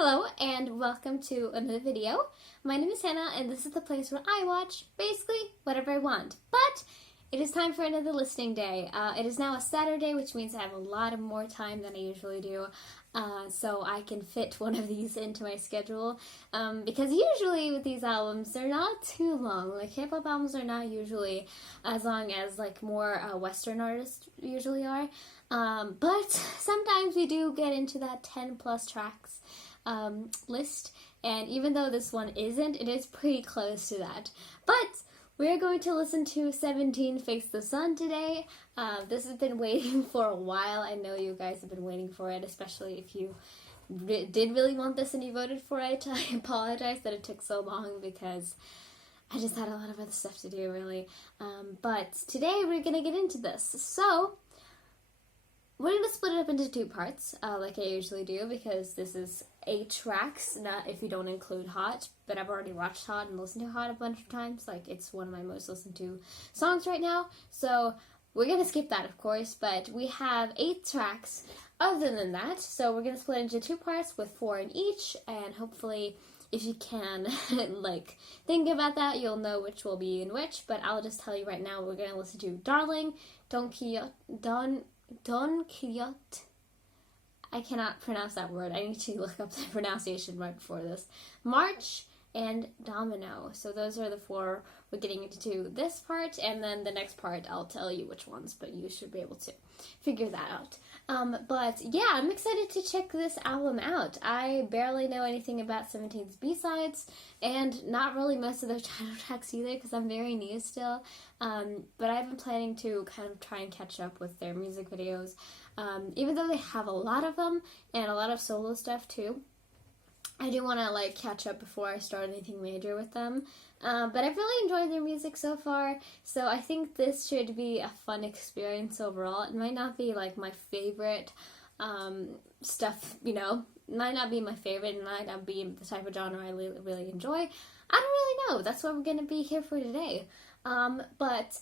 Hello and welcome to another video. My name is Hannah and this is the place where I watch basically whatever I want. But it is time for another listening day. It is now a Saturday, which means I have a lot of more time than I usually do. So I can fit one of these into my schedule. Because usually with these albums, they're not too long. Like hip-hop albums are not usually as long as like more Western artists usually are. But sometimes we do get into that 10 plus tracks list, and even though this one isn't, it is pretty close to that. But we're going to listen to 17 Face the Sun today. This has been waiting for a while. I know you guys have been waiting for it, especially if you did really want this and you voted for it. I apologize that it took so long because I just had a lot of other stuff to do, really. But today we're going to get into this. So we're going to split it up into two parts, like I usually do, because this is 8 tracks, not if you don't include Hot, but I've already watched Hot and listened to Hot a bunch of times. Like, it's one of my most listened to songs right now, so we're going to skip that, of course, but we have 8 tracks other than that, so we're going to split it into 2 parts with 4 in each, and hopefully, if you can, like, think about that, you'll know which will be in which, but I'll just tell you right now, we're going to listen to Darling, Don Quixote. I cannot pronounce that word. I need to look up the pronunciation right before this. March and Domino. So those are the 4 we're getting into this part, and then the next part I'll tell you which ones, but you should be able to figure that out. But yeah, I'm excited to check this album out. I barely know anything about 17's B-sides, and not really most of their title tracks either, because I'm very new still. But I've been planning to kind of try and catch up with their music videos, even though they have a lot of them, and a lot of solo stuff too. I do want to like catch up before I start anything major with them. But I've really enjoyed their music so far, so I think this should be a fun experience overall. It might not be like my favorite stuff, you know, it might not be my favorite, it might not be the type of genre I really enjoy. I don't really know. That's what we're going to be here for today. But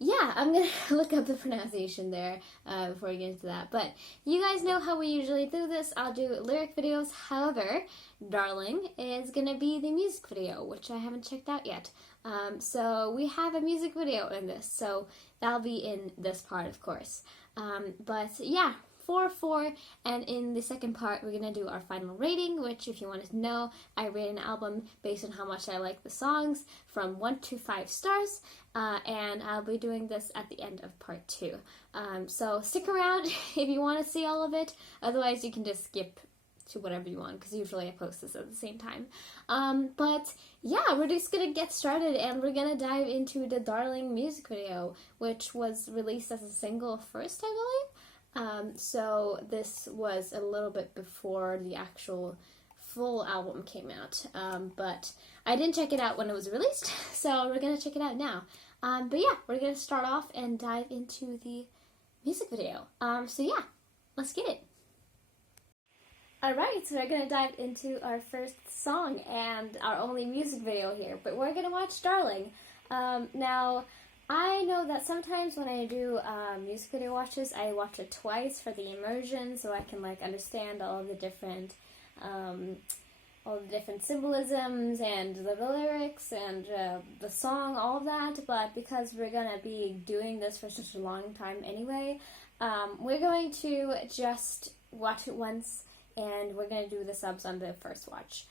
yeah, I'm going to look up the pronunciation there before we get into that. But you guys know how we usually do this. I'll do lyric videos. However, Darling is going to be the music video, which I haven't checked out yet. So we have a music video in this, so that'll be in this part, of course. But yeah, 4-4, and in the second part we're going to do our final rating, which, if you wanted to know, I rate an album based on how much I like the songs from 1 to 5 stars, and I'll be doing this at the end of part 2. So stick around if you want to see all of it, otherwise you can just skip to whatever you want, because usually I post this at the same time. But yeah, we're just gonna get started, and we're gonna dive into the Darling music video, which was released as a single first, I believe. So this was a little bit before the actual full album came out, but I didn't check it out when it was released, so we're gonna check it out now. But yeah, we're gonna start off and dive into the music video. So yeah, let's get it. Alright, so we're gonna dive into our first song and our only music video here, but we're gonna watch Darling. Now, I know that sometimes when I do music video watches, I watch it twice for the immersion, so I can like understand all of the different symbolisms and the lyrics and the song, all of that. But because we're gonna be doing this for such a long time anyway, we're going to just watch it once, and we're gonna do the subs on the first watch.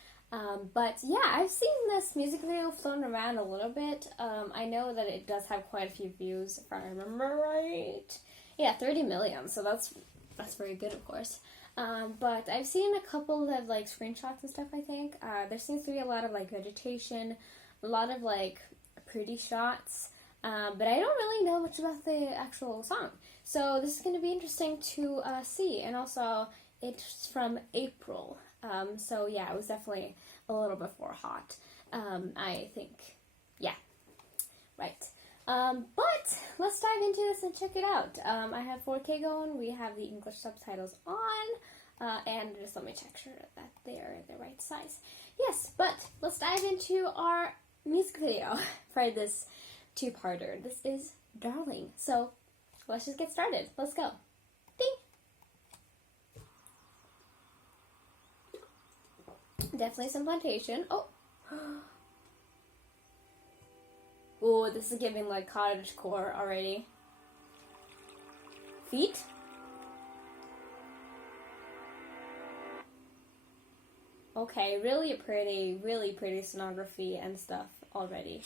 But yeah, I've seen this music video flown around a little bit. I know that it does have quite a few views, if I remember right. Yeah, 30 million, so that's very good, of course. But I've seen a couple of like screenshots and stuff, I think. There seems to be a lot of like vegetation, a lot of like pretty shots, but I don't really know much about the actual song. So this is going to be interesting to see, and also it's from April. So yeah, it was definitely a little before Hot, I think. Yeah, right. But let's dive into this and check it out. I have 4K going, we have the English subtitles on, and just let me check sure that they're the right size. Yes, but let's dive into our music video for this 2-parter. This is Darling. So let's just get started. Let's go. Ding! Definitely some plantation. Oh! Ooh, this is giving like cottagecore already. Feet? Okay, really pretty sonography and stuff already.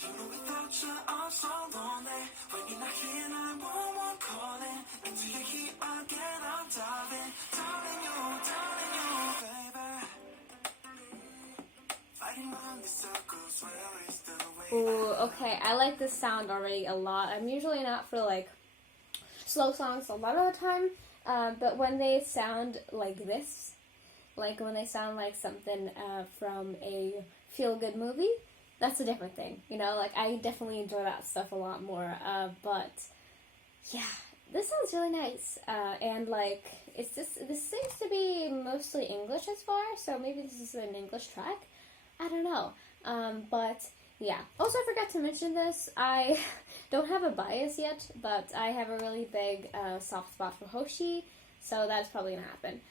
Ooh, okay, I like this sound already a lot. I'm usually not for like slow songs a lot of the time, but when they sound like this, like when they sound like something from a feel-good movie, that's a different thing, you know, like I definitely enjoy that stuff a lot more, but yeah, this sounds really nice, and like, this seems to be mostly English as far, so maybe this is an English track, I don't know, but yeah. Also, I forgot to mention this, I don't have a bias yet, but I have a really big soft spot for Hoshi, so that's probably gonna happen.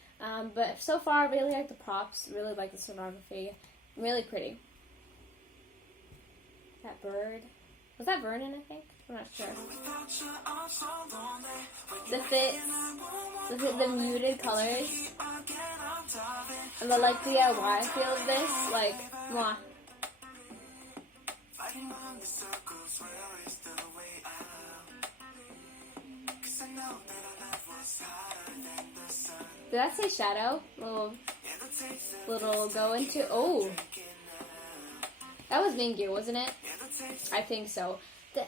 But so far, I really like the props, really like the sonography, really pretty. That bird, was that Vernon, I think? I'm not sure. The fits, the muted colors, and the like DIY feel of this, like, mwah. Did that say shadow? Little go into, oh. That was Mingyu, wasn't it? I think so. He's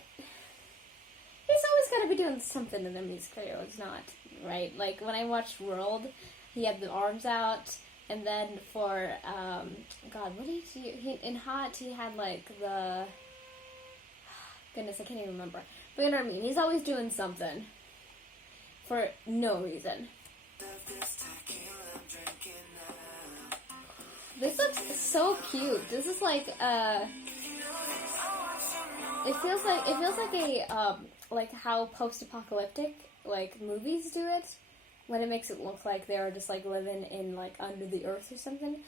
always got to be doing something in the music video, it's not, right? Like, when I watched World, he had the arms out, and then for, God, what did he do? In Hot, he had, like, the, goodness, I can't even remember. But you know what I mean? He's always doing something. For no reason. This looks so cute. This is like, it feels like a, like how post-apocalyptic, like, movies do it. When it makes it look like they're just, like, living in, like, under the earth or something.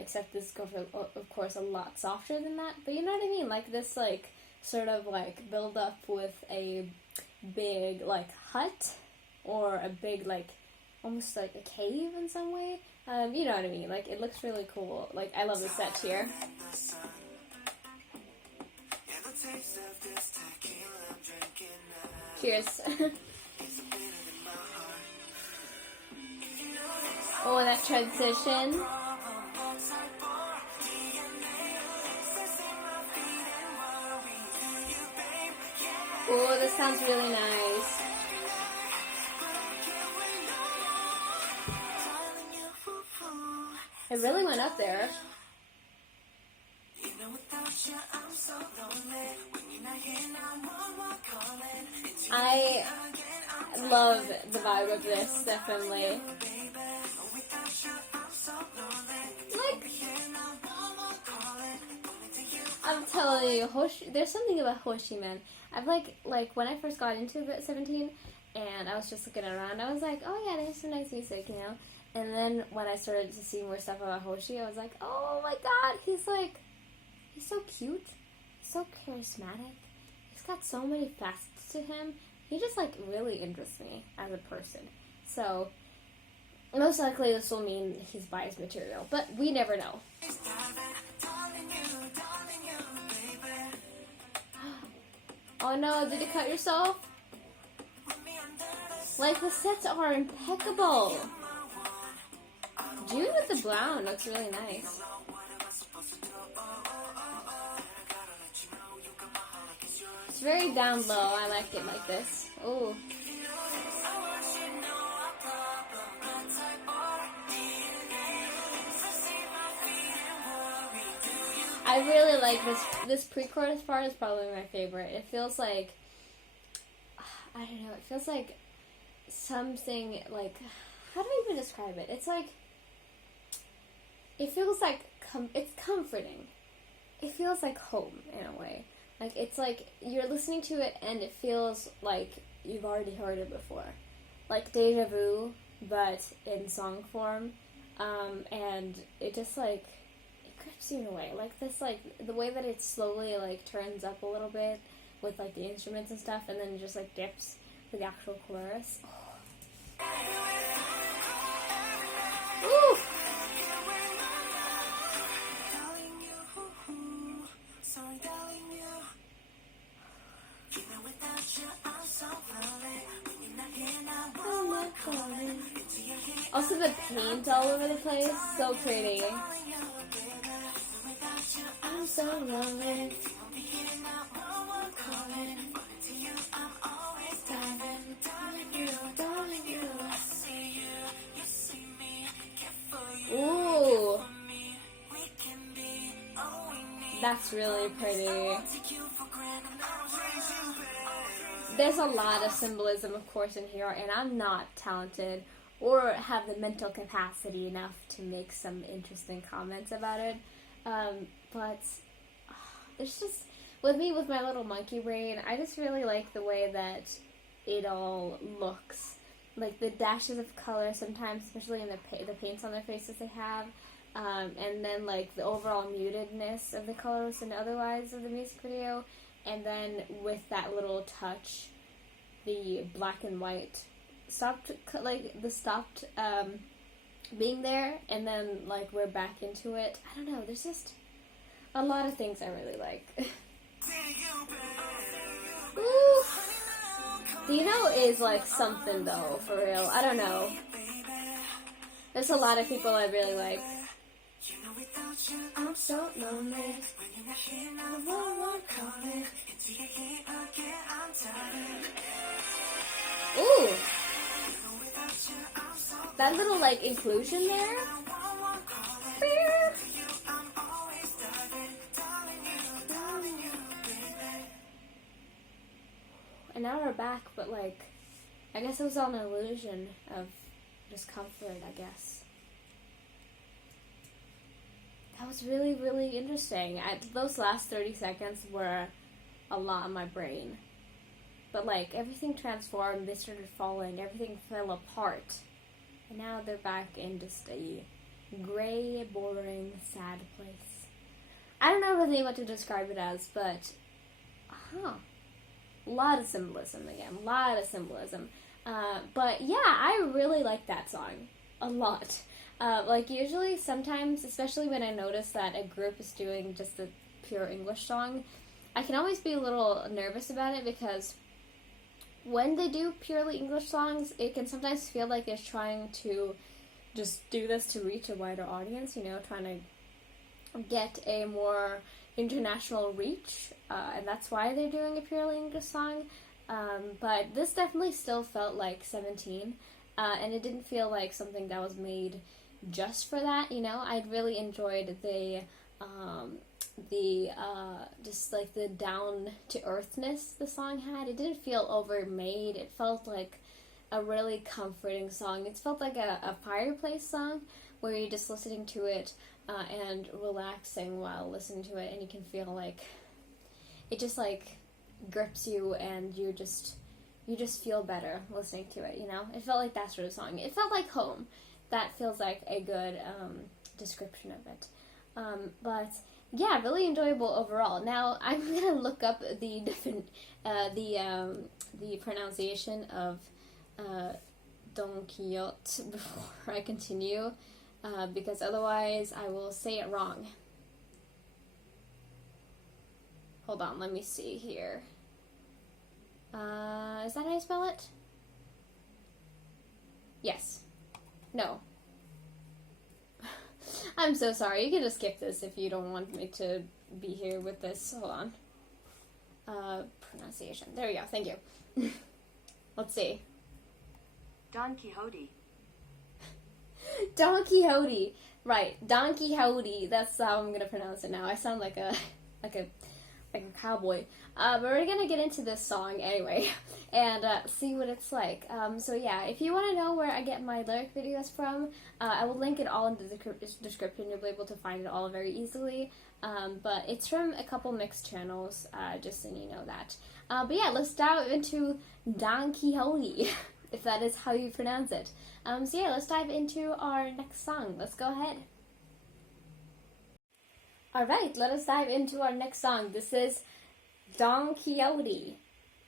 Except this goes, of course, a lot softer than that. But you know what I mean? Like, this, like, sort of, like, build up with a big, like, hut. Or a big, like, almost like a cave in some way. You know what I mean? Like, it looks really cool. Like, I love the set here. Cheers. Oh, that transition. Oh, this sounds really nice. It really went up there. I love the vibe of this, definitely. Like, I'm telling you, Hoshi, there's something about Hoshi, man. I've like when I first got into 17, and I was just looking around, I was like, oh yeah, there's some nice music, you know? And then when I started to see more stuff about Hoshi, I was like, oh my god, he's so cute, so charismatic, he's got so many facets to him, he just like really interests me as a person. So, most likely this will mean he's biased material, but we never know. Oh no, did you cut yourself? Like, the sets are impeccable. June with the brown looks really nice. It's very down low. I like it like this. Ooh. I really like this. This pre-chorus part is probably my favorite. It feels like, I don't know, it feels like something like, how do I even describe it? It's like, it feels like, it's comforting. It feels like home in a way. Like, it's like, you're listening to it and it feels like you've already heard it before. Like deja vu, but in song form. And it just like, grips you in a way. Like this, like the way that it slowly like turns up a little bit with like the instruments and stuff, and then it just like dips for the actual chorus. Oh. Ooh. Also the paint all over the place, so pretty. I'm so lonely. Ooh. That's really pretty. There's a lot of symbolism, of course, in here, and I'm not talented or have the mental capacity enough to make some interesting comments about it. But it's just, with me, with my little monkey brain, I just really like the way that it all looks. Like the dashes of color sometimes, especially in the paints on their faces they have. And then like the overall mutedness of the colors and otherwise of the music video. And then with that little touch, the black and white stopped being there, and then like we're back into it. I don't know, there's just a lot of things I really like. Ooh. Dino is like something though, for real. I don't know. There's a lot of people I really like. I'm so lonely. Ooh. That little like inclusion there. And now we're back, but like, I guess it was all an illusion of discomfort, I guess. That was really, really interesting. Those last 30 seconds were a lot in my brain. But like, everything transformed, they started falling, everything fell apart. And now they're back in just a gray, boring, sad place. I don't know really what to describe it as, but, a lot of symbolism again, a lot of symbolism. But yeah, I really like that song a lot. Like usually, sometimes, especially when I notice that a group is doing just a pure English song, I can always be a little nervous about it because when they do purely English songs, it can sometimes feel like they're trying to just do this to reach a wider audience, you know, trying to get a more international reach, and that's why they're doing a purely English song. But this definitely still felt like 17, and it didn't feel like something that was made just for that, you know. I really enjoyed the just like the down to earthness the song had. It didn't feel overmade. It felt like a really comforting song. It felt like a fireplace song where you're just listening to it and relaxing while listening to it, and you can feel like it just like grips you, and you just feel better listening to it, you know? It felt like that sort of song. It felt like home. That feels like a good description of it. But yeah, really enjoyable overall. Now I'm gonna look up the different the pronunciation of Don Quixote before I continue, because otherwise I will say it wrong. Hold on, let me see here. Is that how you spell it? Yes. No. I'm so sorry. You can just skip this if you don't want me to be here with this. Hold on. Pronunciation. There we go. Thank you. Let's see. Don Quixote. Don Quixote. Right. Don Quixote. That's how I'm gonna pronounce it now. I sound like a cowboy. But we're gonna get into this song anyway and see what it's like. So yeah, if you want to know where I get my lyric videos from, I will link it all in the description. You'll be able to find it all very easily. But it's from a couple mixed channels, just so you know that. But yeah, let's dive into Don Quixote, if that is how you pronounce it. So yeah, let's dive into our next song. Let's go ahead. Alright, let us dive into our next song. This is Don Quixote.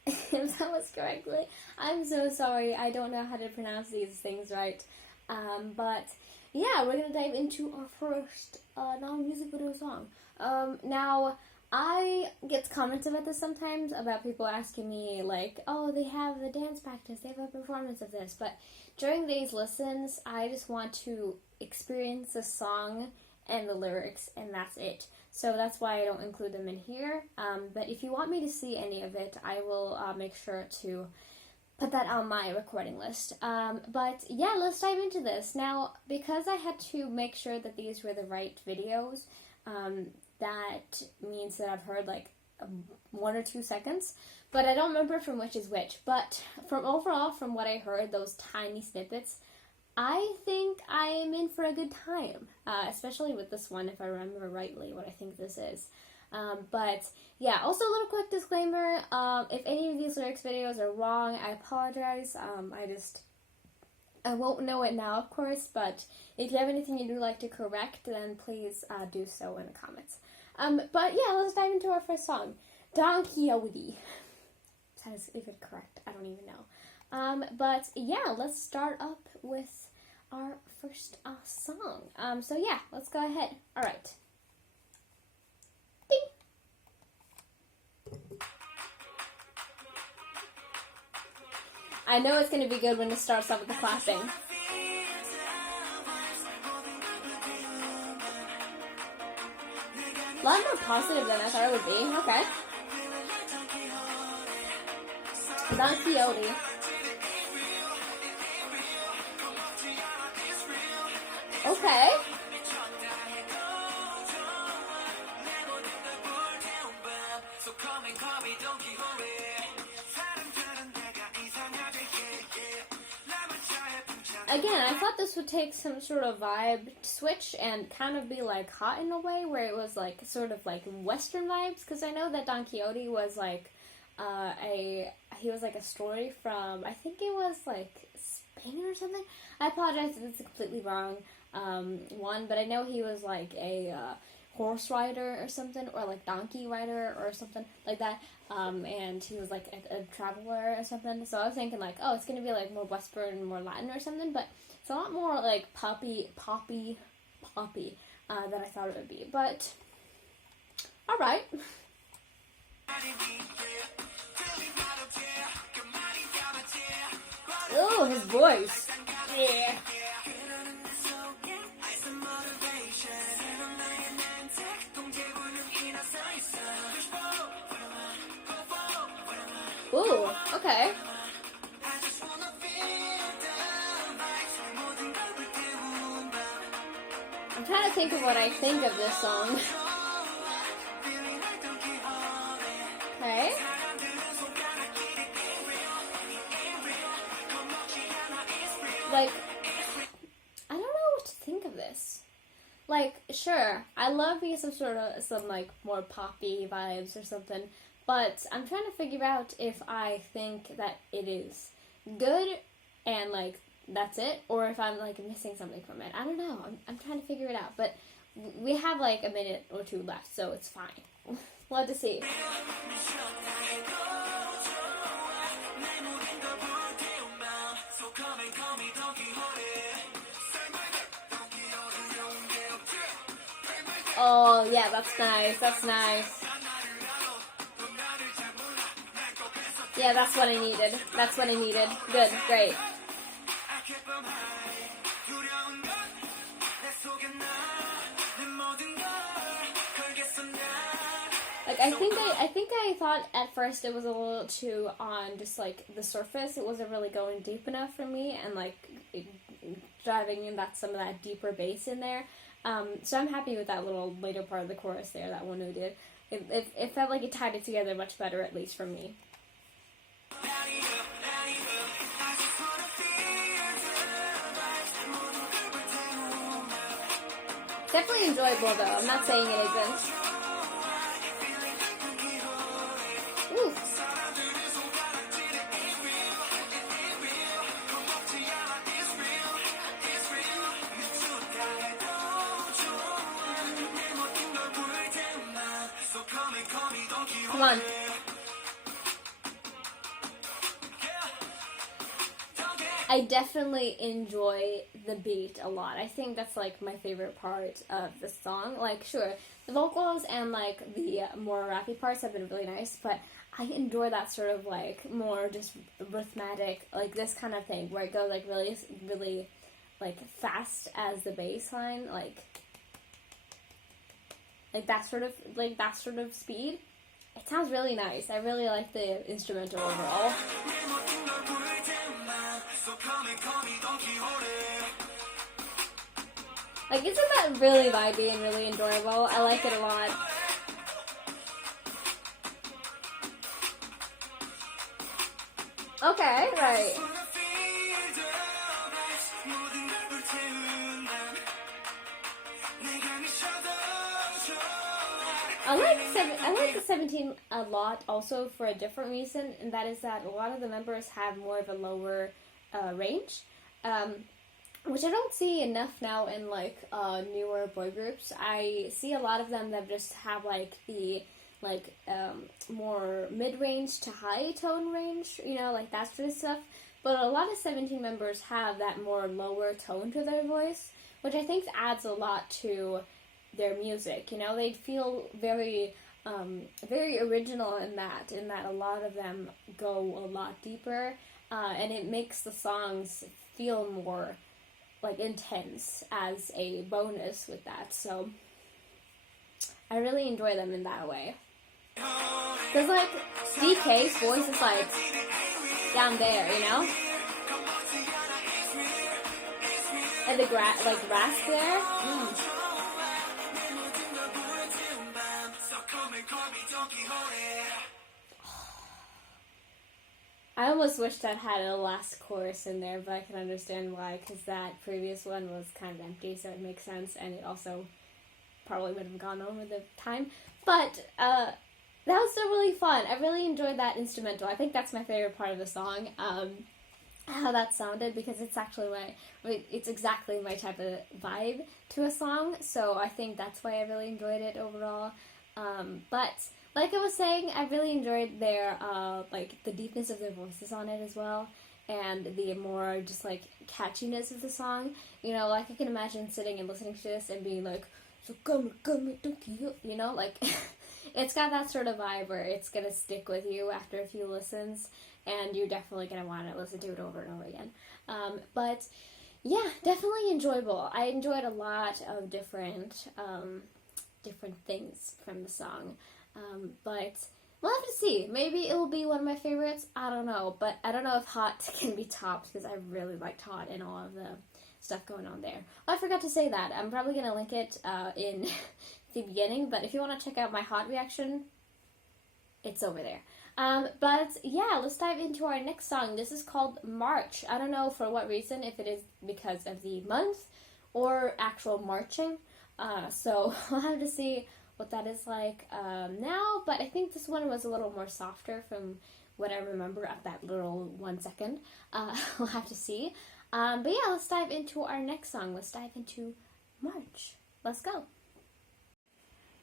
If that was correctly. I'm so sorry. I don't know how to pronounce these things right. But yeah, we're gonna dive into our first non-music video song. Now, I get comments about this sometimes, about people asking me, like, oh, they have the dance practice, they have a performance of this, but during these listens, I just want to experience the song and the lyrics, and that's it. So that's why I don't include them in here, but if you want me to see any of it, I will make sure to put that on my recording list. But yeah, let's dive into this. Now, because I had to make sure that these were the right videos, that means that I've heard like 1 or 2 seconds, but I don't remember from which is which. But from overall, from what I heard, those tiny snippets, I think I am in for a good time, especially with this one, if I remember rightly what I think this is. But yeah, also a little quick disclaimer, if any of these lyrics videos are wrong, I apologize. I won't know it now, of course, but if you have anything you'd like to correct, then please do so in the comments. But yeah, let's dive into our first song, Don Quixote. If that is even correct, I don't even know. But yeah, let's start up with our first song. So yeah, let's go ahead. Alright. Ding! I know it's going to be good when it starts off with the clapping. A lot more positive than I thought it would be. Okay. Don Quixote. Okay. Again, I thought this would take some sort of vibe switch and kind of be like Hot in a way, where it was like sort of like Western vibes, because I know that Don Quixote was like he was like a story from, I think it was like Spain or something. I apologize if it's a completely wrong one, but I know he was like a horse rider or something, or like donkey rider or something like that, and he was like a traveler or something, so I was thinking like, oh, it's gonna be like more Western, more Latin or something, but it's a lot more like poppy than I thought it would be, but alright. Oh, his voice. Yeah. Ooh, okay. I'm trying to think of what I think of this song. Okay. Like, I don't know what to think of this. Like, sure, I love some like more poppy vibes or something, but I'm trying to figure out if I think that it is good and like that's it, or if I'm like missing something from it. I don't know. I'm trying to figure it out, but we have like a minute or two left, so it's fine. We'll have to see. Oh, yeah, that's nice. That's nice. Yeah, that's what I needed. That's what I needed. Good, great. Like, I think I thought at first it was a little too on just like the surface. It wasn't really going deep enough for me, and like driving in some of that deeper bass in there. So I'm happy with that little later part of the chorus there, that one who did. It felt like it tied it together much better, at least for me. Definitely enjoyable though, I'm not saying it isn't. Ooh. Come on. I definitely enjoy the beat a lot. I think that's like my favorite part of the song. Like, sure, the vocals and like the more rappy parts have been really nice, but I enjoy that sort of like more just rhythmic, like this kind of thing where it goes like really, really like fast as the bass line, like that sort of speed. It sounds really nice. I really like the instrumental overall. Like, isn't that really vibey and really enjoyable? I like it a lot. Okay, right. I like the 17 a lot also for a different reason, and that is that a lot of the members have more of a lower range, which I don't see enough now in like newer boy groups. I see a lot of them that just have like the more mid-range to high tone range, you know, like that sort of stuff. But a lot of 17 members have that more lower tone to their voice, which I think adds a lot to their music. You know, they feel very very original in that a lot of them go a lot deeper, and it makes the songs feel more like intense as a bonus with that. So I really enjoy them in that way. Because like DK's voice is like down there, you know? And the rasp there. I almost wish that had a last chorus in there, but I can understand why, because that previous one was kind of empty, so it makes sense, and it also probably would have gone on with the time. But that was still really fun. I really enjoyed that instrumental. I think that's my favorite part of the song, how that sounded, because it's actually it's exactly my type of vibe to a song, so I think that's why I really enjoyed it overall. But like I was saying, I really enjoyed their, like, the deepness of their voices on it as well, and the more just, like, catchiness of the song. You know, like, I can imagine sitting and listening to this and being like, so come, you know, like, it's got that sort of vibe where it's gonna stick with you after a few listens, and you're definitely gonna want to listen to it over and over again. But, yeah, definitely enjoyable. I enjoyed a lot of different things from the song. But we'll have to see. Maybe it will be one of my favorites. I don't know. But I don't know if Hot can be topped, because I really liked Hot and all of the stuff going on there. Well, I forgot to say that. I'm probably going to link it in the beginning. But if you want to check out my Hot reaction, it's over there. But yeah, let's dive into our next song. This is called March. I don't know for what reason, if it is because of the month or actual marching. So we'll have to see what that is like now, but I think this one was a little more softer from what I remember of that little 1 second. We'll have to see. But yeah, let's dive into our next song. Let's dive into March. Let's go.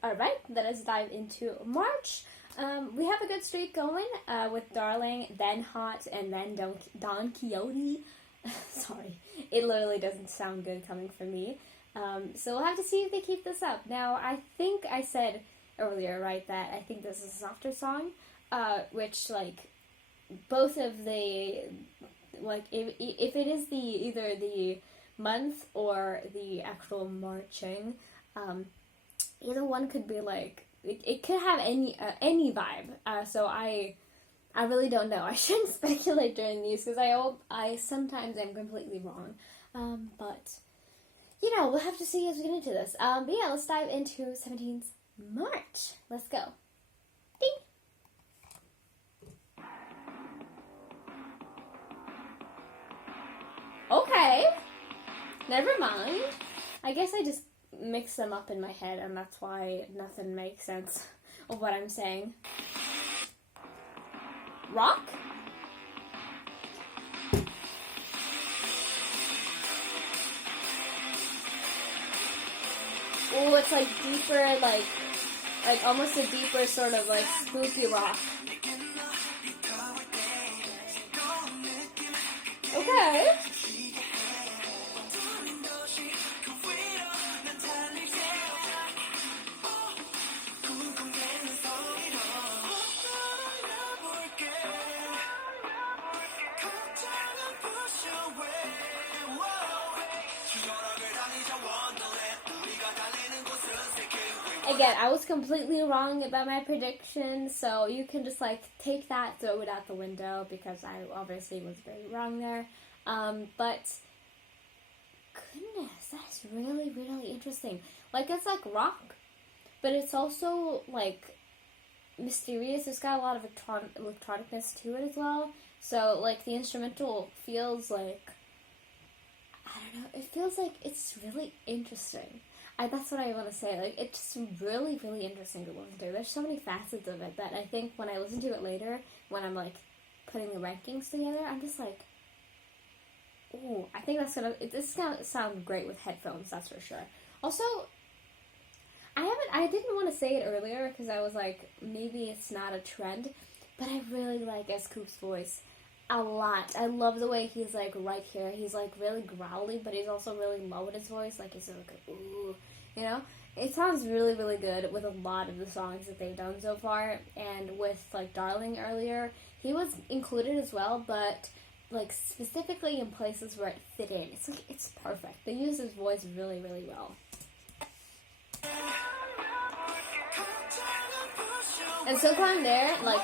Alright, let us dive into March. We have a good streak going with Darl+ing, then Hot, and then Don Quixote. Sorry, it literally doesn't sound good coming from me. So we'll have to see if they keep this up. Now, I think I said earlier, right, that I think this is a softer song, which, like, both of the, like, if it is either the month or the actual marching, either one could be, like, it could have any vibe. So I really don't know. I shouldn't speculate during these, because I sometimes am completely wrong. But you know, we'll have to see as we get into this. But yeah, let's dive into 17's March. Let's go. Ding! Okay. Never mind. I guess I just mix them up in my head, and that's why nothing makes sense of what I'm saying. Rock? Oh, it's like deeper, like like almost a deeper sort of like spooky rock. Okay. Again, I was completely wrong about my prediction, so you can just like take that, throw it out the window, because I obviously was very wrong there. But goodness, that's really, really interesting. Like, it's like rock, but it's also like mysterious. It's got a lot of electronicness to it as well. So like the instrumental feels like, I don't know, it feels like it's really interesting. That's what I want to say. Like, it's just really, really interesting to listen to. There's so many facets of it that I think when I listen to it later, when I'm like putting the rankings together, I'm just like, ooh, I think this is gonna sound great with headphones, that's for sure. Also, I didn't want to say it earlier because I was like, maybe it's not a trend, but I really like Scoop's voice a lot. I love the way he's like right here. He's like really growly, but he's also really low in his voice. Like, he's like, ooh, you know? It sounds really, really good with a lot of the songs that they've done so far. And with like Darl+ing earlier, he was included as well, but like specifically in places where it fit in. It's like, it's perfect. They use his voice really, really well. And so far there, like,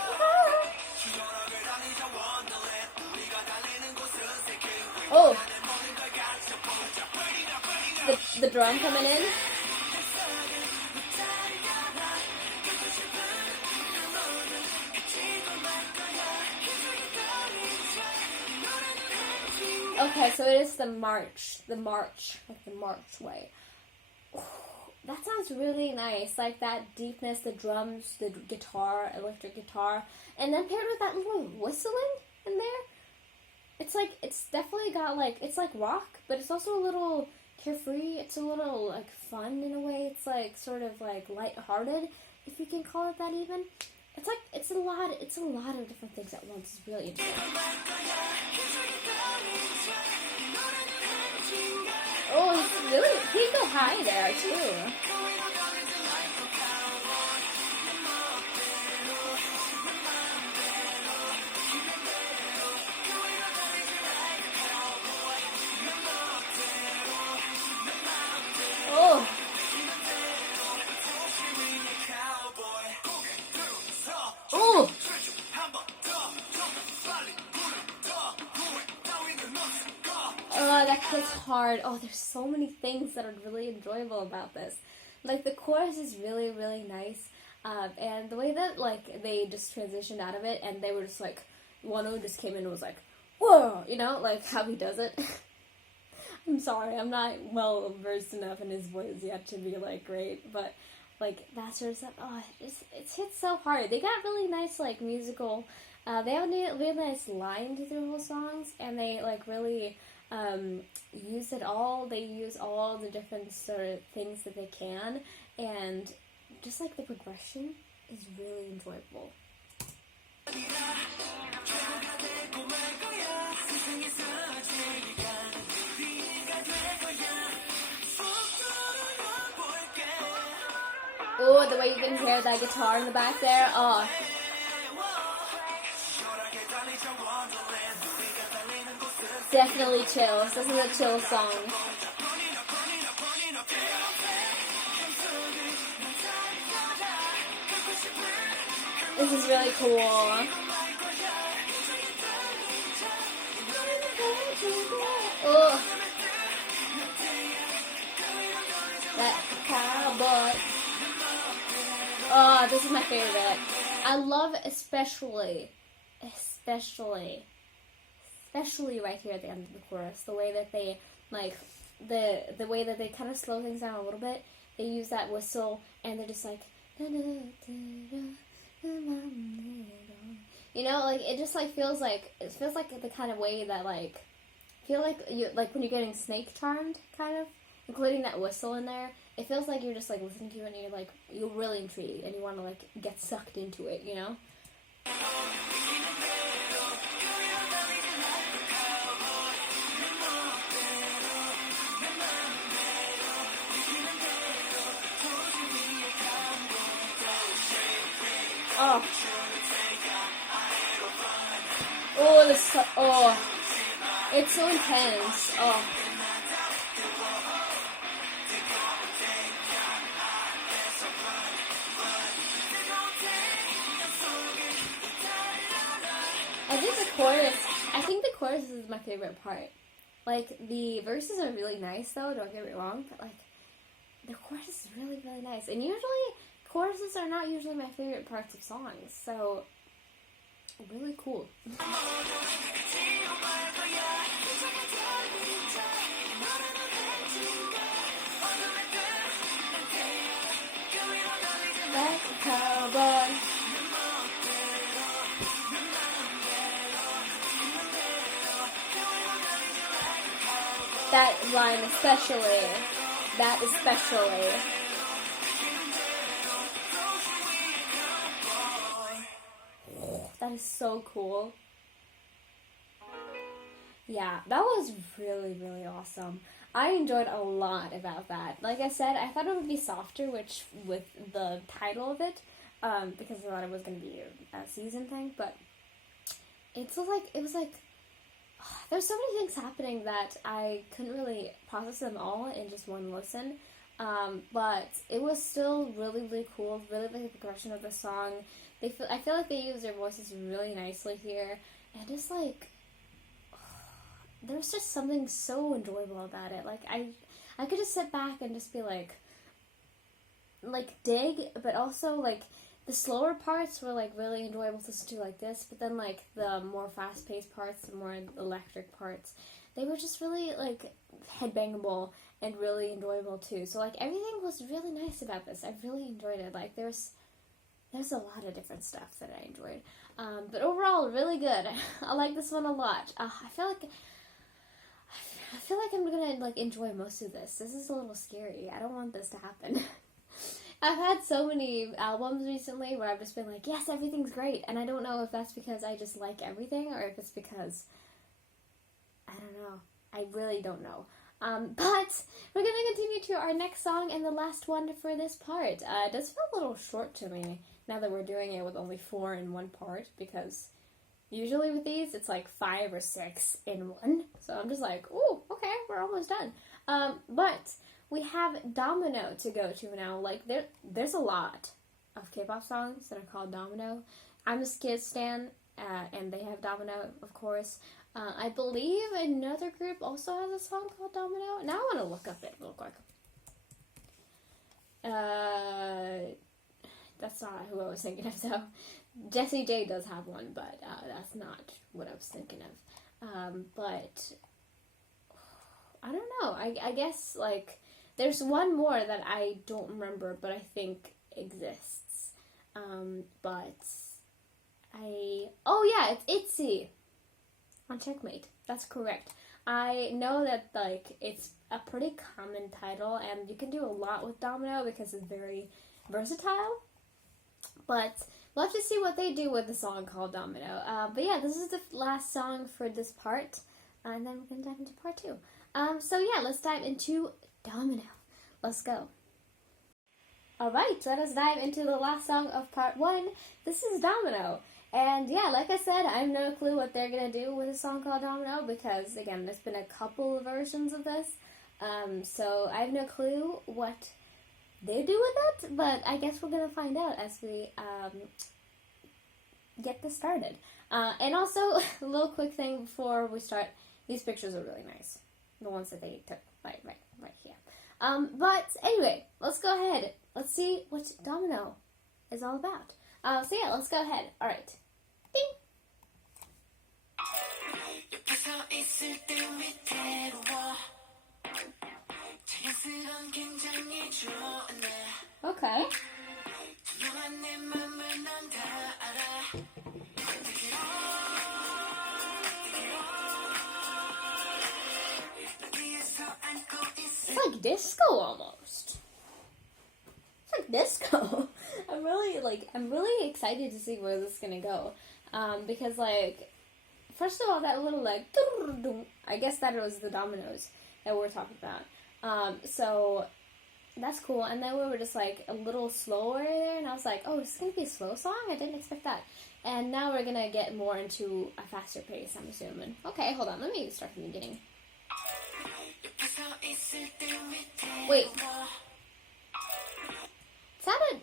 oh, the drum coming in. Okay, so it is the march, like the march way. That sounds really nice, like that deepness, the drums, the guitar, electric guitar, and then paired with that little whistling in there. It's like, it's definitely got like, it's like rock, but it's also a little carefree. It's a little like fun in a way. It's like sort of like lighthearted, if you can call it that even. It's like, it's a lot of different things at once. It's really interesting. Oh, he go high there too. Oh. Oh. Oh, that hits hard. Oh, there's so many things that are really enjoyable about this. Like, the chorus is really, really nice. And the way that, like, they just transitioned out of it and they were just like, one of them just came in and was like, whoa, you know, like how he does it. I'm sorry, I'm not well versed enough in his voice yet to be, like, great, but, like, that sort of stuff, oh, it hits so hard. They got really nice, like, musical, they have a really nice line to their whole songs, and they, like, really, use it all. They use all the different sort of things that they can, and just, like, the progression is really enjoyable. Oh, the way you can hear that guitar in the back there. Oh. Definitely chills. This is a chill song. This is really cool. Oh. That cowboy. Oh, this is my favorite. I love especially right here at the end of the chorus, the way that they, like, the way that they kind of slow things down a little bit. They use that whistle, and they're just like, you know, like, it just, like, feels like the kind of way that, like, feel like you, like, when you're getting snake charmed, kind of, including that whistle in there. it feels like you're just like listening to it and you're really intrigued and you want to like get sucked into it, you know? Oh. Oh, it's so intense. Oh. I think the chorus is my favorite part. Like, the verses are really nice though, don't get me wrong, but like, the chorus is really, really nice. And usually, choruses are not usually my favorite parts of songs, so really cool. Like a cowboy. That line especially. That especially. That is so cool. Yeah, that was really, really awesome. I enjoyed a lot about that. Like I said, I thought it would be softer, which with the title of it, because I thought it was going to be a season thing, but it was like there's so many things happening that I couldn't really process them all in just one listen. But it was still really, really cool. Really like the progression of the song. I feel like they use their voices really nicely here, and just like there was just something so enjoyable about it. Like I could just sit back and just be like dig, but also like the slower parts were like really enjoyable to listen to like this, but then like the more fast-paced parts, the more electric parts, they were just really like headbangable and really enjoyable too. So like everything was really nice about this. I really enjoyed it. Like there's a lot of different stuff that I enjoyed, but overall really good. I like this one a lot. I feel like I'm gonna like enjoy most of this. This is a little scary. I don't want this to happen. I've had so many albums recently where I've just been like, yes, everything's great. And I don't know if that's because I just like everything or if it's because, I don't know. I really don't know. But we're going to continue to our next song and the last one for this part. It does feel a little short to me now that we're doing it with only 4 in one part, because usually with these it's like 5 or 6 in one. So I'm just like, ooh, okay, we're almost done. But we have Domino to go to now. Like, there's a lot of K-pop songs that are called Domino. I'm a Skid stan, and they have Domino, of course. I believe another group also has a song called Domino. Now I want to look up it real quick. That's not who I was thinking of, so Jessie J does have one, but that's not what I was thinking of. But I don't know. I guess, like, there's one more that I don't remember, but I think exists. Oh yeah, it's ITZY on Checkmate. That's correct. I know that, like, it's a pretty common title, and you can do a lot with Domino because it's very versatile. But we'll have to see what they do with the song called Domino. But yeah, this is the last song for this part, and then we're gonna dive into part 2. So yeah, let's dive into Domino. Let's go. Alright, let us dive into the last song of part 1. This is Domino. And yeah, like I said, I have no clue what they're going to do with a song called Domino, because again, there's been a couple of versions of this. So I have no clue what they do with it, but I guess we're going to find out as we get this started. And also, a little quick thing before we start, these pictures are really nice. The ones that they took right here. But anyway, let's go ahead. Let's see what Domino is all about. So yeah, let's go ahead. Alright. Ding! Okay. It's like disco almost. disco. I'm really excited to see where this is gonna go. Because like, first of all, that little like, I guess that was the dominoes that we're talking about. So that's cool. And then we were just like a little slower there, and I was like, oh, this is gonna be a slow song? I didn't expect that. And now we're gonna get more into a faster pace, I'm assuming. Okay, hold on, let me start from the beginning. Wait.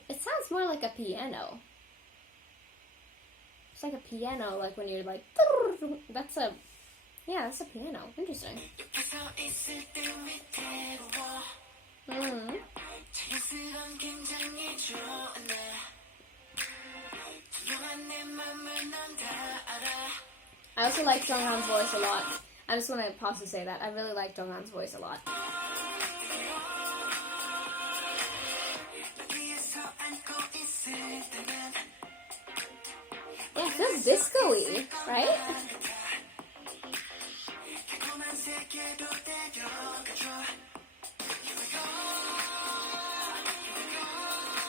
It sounds more like a piano. It's like a piano, like when you're like, that's a piano. Interesting. I also like Jonghan's voice a lot. I just want to pause to say that. I really like Jonghan's voice a lot. Yeah, it feels disco-y, right?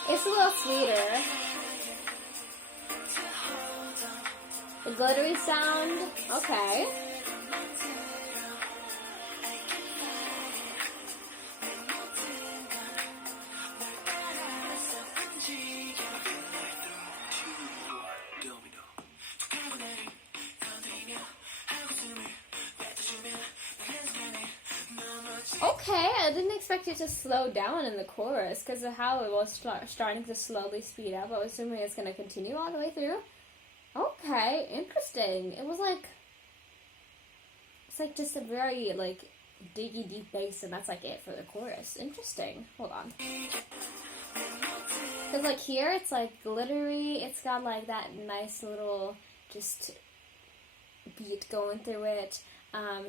It's a little sweeter. The glittery sound, okay. Okay, I didn't expect it to slow down in the chorus because of how it was starting to slowly speed up. I was assuming it's going to continue all the way through. Okay, interesting. It was like, it's like just a very like diggy deep bass, and that's like it for the chorus. Interesting. Hold on. Because like here it's like glittery. It's got like that nice little just beat going through it.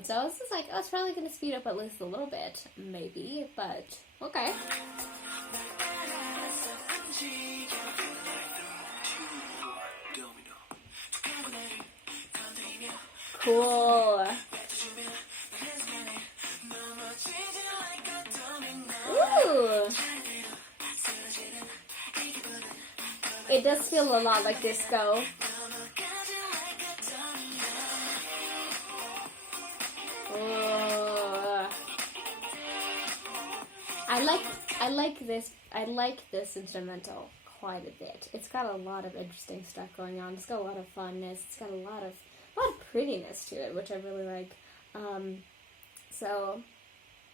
So I was just like, oh, it's probably going to speed up at least a little bit, maybe, but okay. Cool. Ooh. It does feel a lot like disco. I like this instrumental quite a bit. It's got a lot of interesting stuff going on. It's got a lot of funness. It's got a lot of prettiness to it, which I really like. So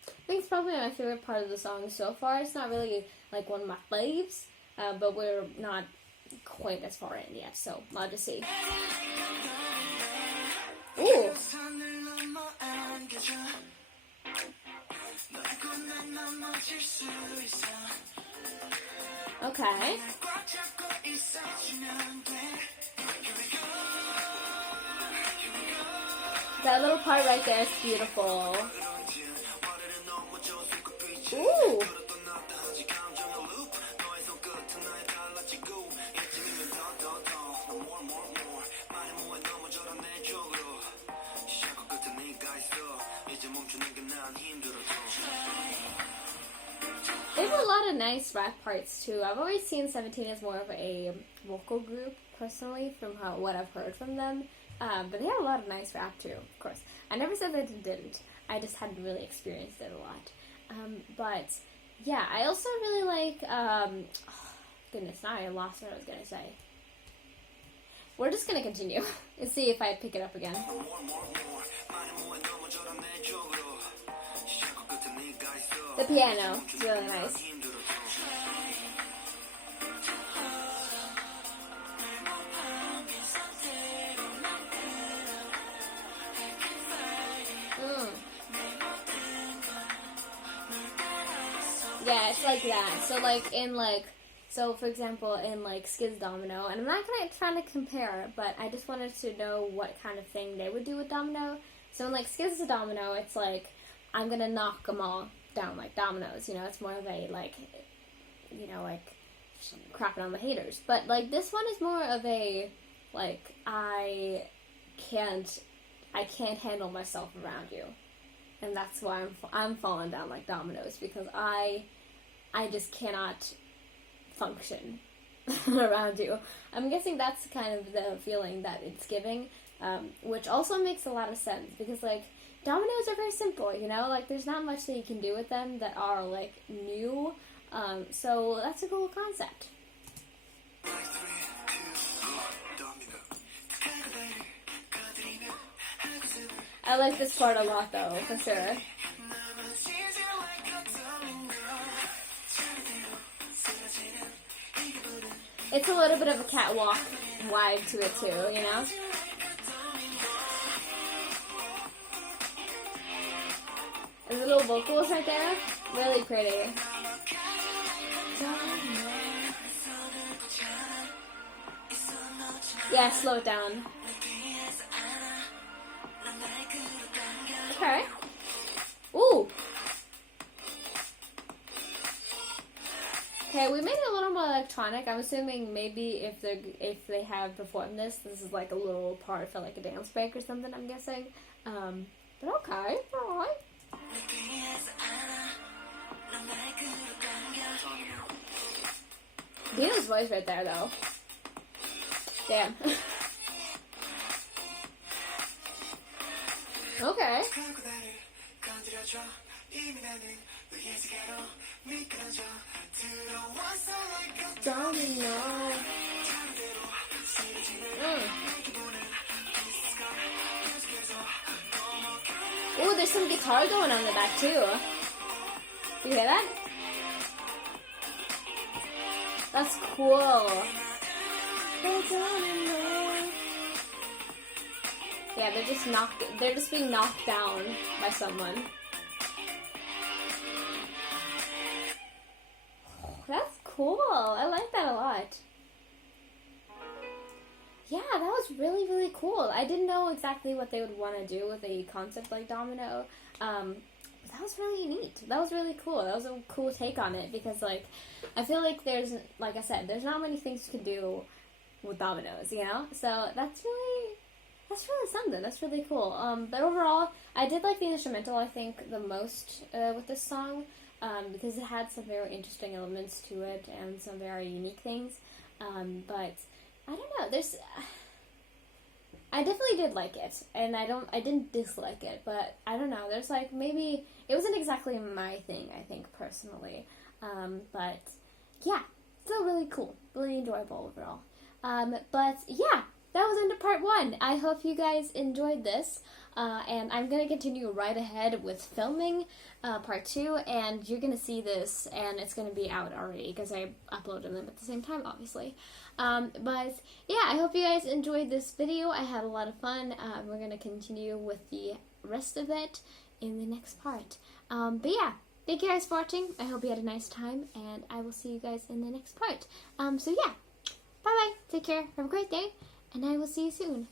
I think it's probably my favorite part of the song so far. It's not really like one of my faves, but we're not quite as far in yet, so I'll just see. Ooh. Okay. That little part right there is beautiful. Ooh. They have a lot of nice rap parts too. I've always seen 17 as more of a vocal group, personally, from what I've heard from them. But they have a lot of nice rap too, of course. I never said that they didn't. I just hadn't really experienced it a lot. But yeah, I also really like. Goodness, now I lost what I was gonna say. We're just gonna continue and see if I pick it up again. The piano is really nice. Yeah, it's like that. So like in like, so for example in like Skids Domino, and I'm not gonna try to compare, but I just wanted to know what kind of thing they would do with Domino. So in like Skids Domino, it's like I'm gonna knock them all down like dominoes, you know. It's more of a like, you know, like crapping on the haters. But like this one is more of a like I can't handle myself around you, and that's why I'm falling down like dominoes, because I just cannot function around you. I'm guessing that's kind of the feeling that it's giving, which also makes a lot of sense because, like, dominoes are very simple, you know? Like, there's not much that you can do with them that are, like, new. So that's a cool concept. I like this part a lot, though, for sure. It's a little bit of a catwalk vibe to it, too, you know? And the little vocals right there, really pretty. Yeah, slow it down. Okay. Ooh. Okay, we made it a little more electronic. I'm assuming maybe if they have performed this is like a little part for like a dance break or something. I'm guessing. But okay, all right. Dino's voice right there, though. Damn. Okay. Domino. Ooh, there's some guitar going on in the back too. You hear that? That's cool. Yeah, they're just being knocked down by someone. That's cool. I like that a lot. Yeah, that was really, really cool. I didn't know exactly what they would want to do with a concept like Domino. But that was really neat. That was really cool. That was a cool take on it because, like, I feel like like I said, there's not many things you can do with dominoes, you know? So that's really something. That's really cool. But overall, I did like the instrumental, I think, the most with this song because it had some very interesting elements to it and some very unique things. But I don't know. I definitely did like it, and I didn't dislike it, but I don't know. There's like maybe it wasn't exactly my thing, I think personally. But yeah, still really cool, really enjoyable overall. But yeah, that was into part 1. I hope you guys enjoyed this, and I'm gonna continue right ahead with filming part 2, and you're gonna see this, and it's gonna be out already because I uploaded them at the same time, obviously. But yeah, I hope you guys enjoyed this video. I had a lot of fun. We're gonna continue with the rest of it in the next part. But yeah, thank you guys for watching. I hope you had a nice time, and I will see you guys in the next part. So yeah, bye bye, take care, have a great day, and I will see you soon.